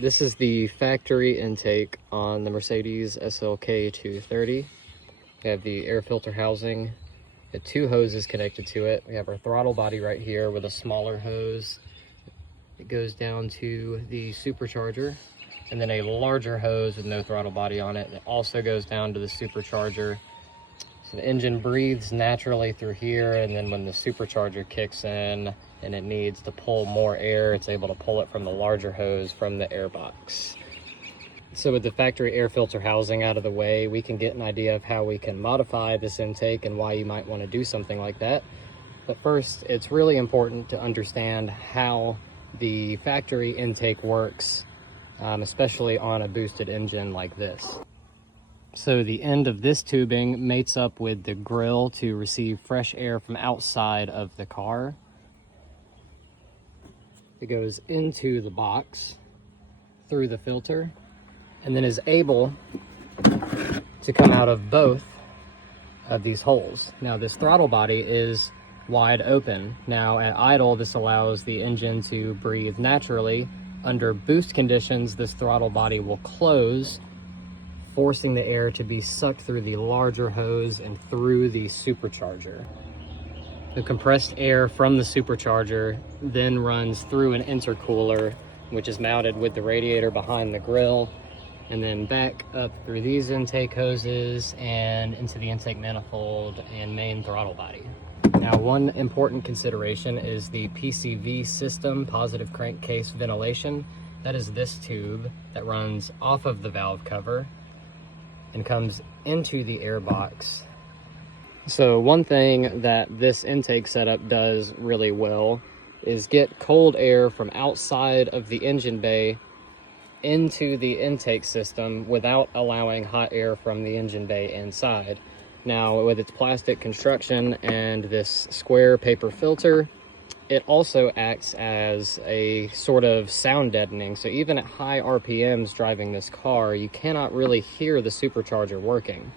This is the factory intake on the Mercedes SLK 230. We have the air filter housing. We have two hoses connected to it. We have our throttle body right here with a smaller hose. It goes down to the supercharger, and then a larger hose with no throttle body on it that also goes down to the supercharger. So the engine breathes naturally through here, and then when the supercharger kicks in and it needs to pull more air, it's able to pull it from the larger hose from the air box. So with the factory air filter housing out of the way, we can get an idea of how we can modify this intake and why you might want to do something like that. But first, it's really important to understand how the factory intake works, especially on a boosted engine like this. So the end of this tubing mates up with the grill to receive fresh air from outside of the car. It goes into the box through the filter and then is able to come out of both of these holes. Now this throttle body is wide open. Now at idle, this allows the engine to breathe naturally. Under boost conditions, this throttle body will close, forcing the air to be sucked through the larger hose and through the supercharger. The compressed air from the supercharger then runs through an intercooler, which is mounted with the radiator behind the grill, and then back up through these intake hoses and into the intake manifold and main throttle body. Now, one important consideration is the PCV system, positive crankcase ventilation. That is this tube that runs off of the valve cover and comes into the air box. So one thing that this intake setup does really well is get cold air from outside of the engine bay into the intake system without allowing hot air from the engine bay inside. Now, with its plastic construction and this square paper filter, it also acts as a sort of sound deadening. So even at high RPMs driving this car, you cannot really hear the supercharger working.